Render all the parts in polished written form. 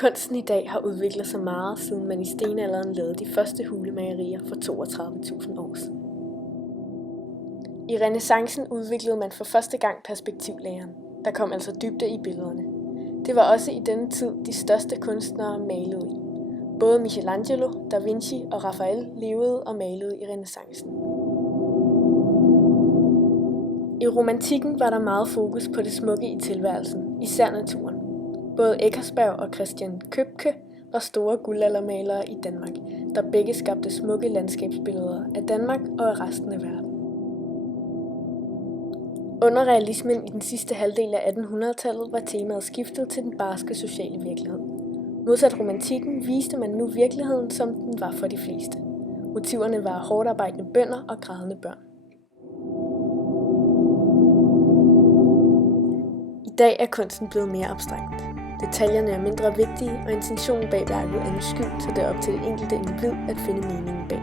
Kunsten i dag har udviklet sig meget, siden man i stenalderen lavede de første hulemalerier for 32.000 år siden. I renæssancen udviklede man for første gang perspektivlæren. Der kom altså dybde i billederne. Det var også i denne tid de største kunstnere malede i. Både Michelangelo, Da Vinci og Raphael levede og malede i renæssancen. I romantikken var der meget fokus på det smukke i tilværelsen, især naturen. Både Eckersberg og Christian Købke var store guldaldermalere i Danmark, der begge skabte smukke landskabsbilleder af Danmark og af resten af verden. Under realismen i den sidste halvdel af 1800-tallet var temaet skiftet til den barske sociale virkelighed. Modsat romantikken viste man nu virkeligheden, som den var for de fleste. Motiverne var hårdt arbejdende bønder og grædende børn. I dag er kunsten blevet mere abstrakt. Detaljerne er mindre vigtige, og intentionen bag værket er nu skjult, så det er op til det enkelte individ at finde meningen bag.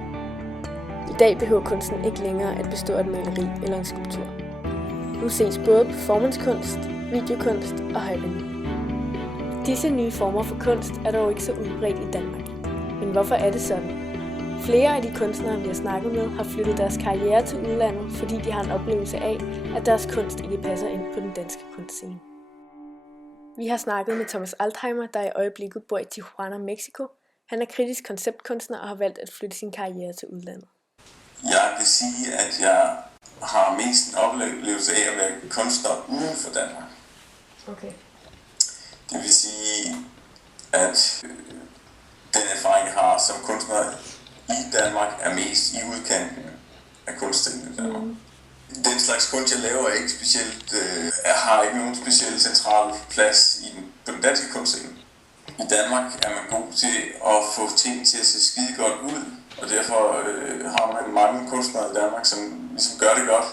I dag behøver kunsten ikke længere at bestå af et maleri eller en skulptur. Nu ses både performancekunst, videokunst og happening. Disse nye former for kunst er dog ikke så udbredt i Danmark. Men hvorfor er det sådan? Flere af de kunstnere, vi har snakket med, har flyttet deres karriere til udlandet, fordi de har en oplevelse af, at deres kunst ikke passer ind på den danske kunstscene. Vi har snakket med Thomas Altheimer, der i øjeblikket bor i Tijuana, Mexico. Han er kritisk konceptkunstner og har valgt at flytte sin karriere til udlandet. Jeg kan sige, at jeg har mest en oplevelse af at være kunstner uden for Danmark. Okay. Det vil sige, at den erfaring, jeg har som kunstner i Danmark, er mest i udkanten af kunststillingen i Danmark. Den slags kunst, jeg laver, er ikke specielt, har ikke nogen speciel central plads på den danske kunstscene. I Danmark er man god til at få ting til at se skide godt ud, og derfor har man mange kunstnere i Danmark, som ligesom gør det godt.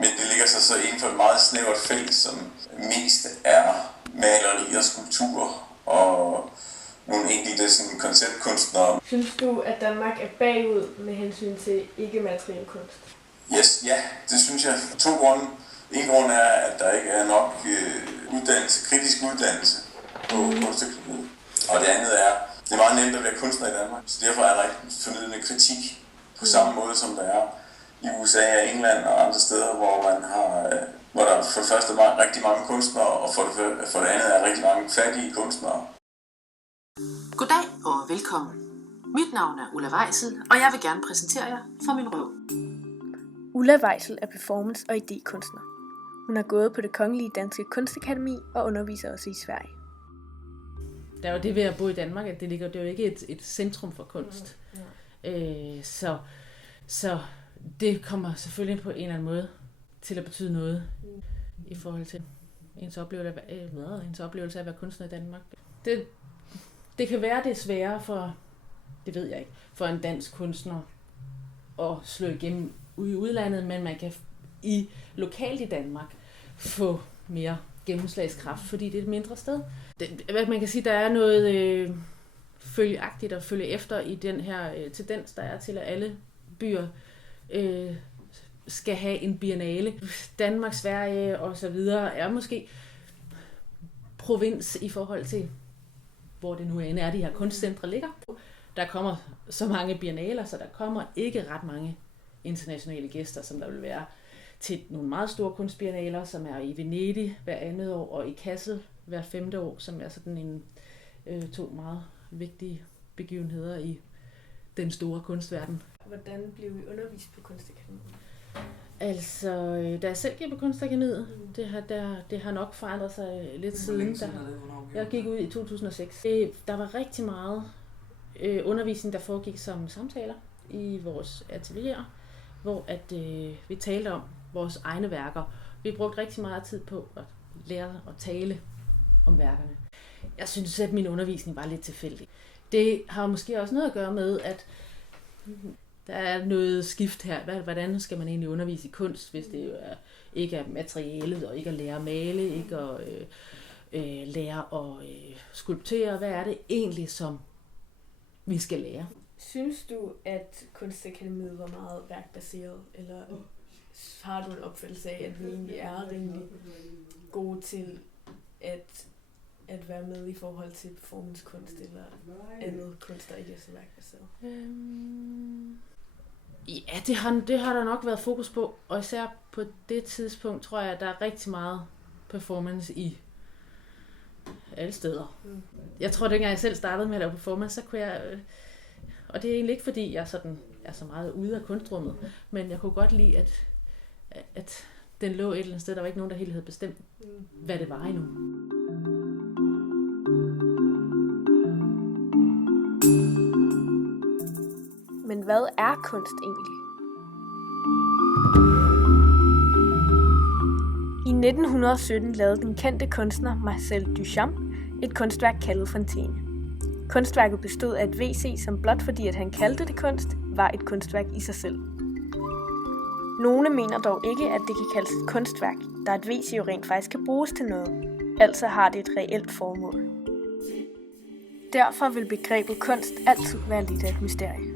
Men det ligger så inden for et meget snævert felt, som mest er malerier, skulpturer og nogle enkelte sådan, konceptkunstnere. Synes du, at Danmark er bagud med hensyn til ikke-materiel kunst? Yes, ja, det synes jeg. 2 grunde. En grund er, at der ikke er nok kritisk uddannelse på kunstakademiet. Og det andet er, det er meget nemt at være kunstner i Danmark. Så derfor er der ikke fornødende kritik på samme måde, som der er i USA og England og andre steder, hvor der for det første er rigtig mange kunstnere, og for det andet er rigtig mange fattige kunstnere. Goddag og velkommen. Mit navn er Ulla Weisel, og jeg vil gerne præsentere jer for min røv. Ulla Weisel er performance- og idékunstner. Hun har gået på Det Kongelige Danske Kunstakademi og underviser også i Sverige. Der er jo det ved at bo i Danmark, at det er jo ikke et centrum for kunst. Så det kommer selvfølgelig på en eller anden måde til at betyde noget i forhold til ens oplevelse af at være kunstner i Danmark. Det kan være det sværere for, det ved jeg ikke, for en dansk kunstner at slå igennem ude i udlandet, men man kan lokalt i Danmark få mere gennemslagskraft, fordi det er et mindre sted. Man kan sige, der er noget følgeagtigt at følge efter i den her tendens, der er til, at alle byer skal have en biennale. Danmark, Sverige og så videre er måske provins i forhold til, hvor det nu end er, de her kunstcentre ligger. Der kommer så mange biennaler, så der kommer ikke ret mange internationale gæster, som der vil være til nogle meget store kunstbiennaler, som er i Venedig hver andet år, og i Kassel hver 5. år, som er sådan 2 meget vigtige begivenheder i den store kunstverden. Hvordan blev I undervist på Kunstakademiet? Altså, da jeg selv gik på Kunstakademiet, det har nok forandret sig lidt siden. Jeg gik ud i 2006. Der var rigtig meget undervisning, der foregik som samtaler i vores atelier, hvor at vi talte om vores egne værker. Vi brugte rigtig meget tid på at lære at tale om værkerne. Jeg synes, at min undervisning var lidt tilfældig. Det har måske også noget at gøre med, at der er noget skift her. Hvordan skal man egentlig undervise i kunst, hvis det ikke er materialet, og ikke at lære at male, ikke at lære at skulptere? Hvad er det egentlig, som vi skal lære? Synes du, at Kunstakademiet var meget værkbaseret, eller har du en opfattelse af, at vi egentlig er rimelig gode til at at være med i forhold til performancekunst eller andet kunst, der ikke er så værkbaseret? Ja, det har der nok været fokus på, og især på det tidspunkt tror jeg, at der er rigtig meget performance i alle steder. Jeg tror, dengang jeg selv startede med at lave performance, så kunne jeg, og det er egentlig ikke fordi, jeg sådan er så meget ude af kunstrummet, men jeg kunne godt lide, at den lå et eller andet sted, der var ikke nogen, der helt havde bestemt, hvad det var endnu. Men hvad er kunst egentlig? I 1917 lavede den kendte kunstner Marcel Duchamp et kunstværk kaldet Fontæne. Kunstværket bestod af et WC, som blot fordi at han kaldte det kunst, var et kunstværk i sig selv. Nogle mener dog ikke, at det kan kaldes et kunstværk, da et WC jo rent faktisk kan bruges til noget. Altså har det et reelt formål. Derfor vil begrebet kunst altid være lidt af et mysterie.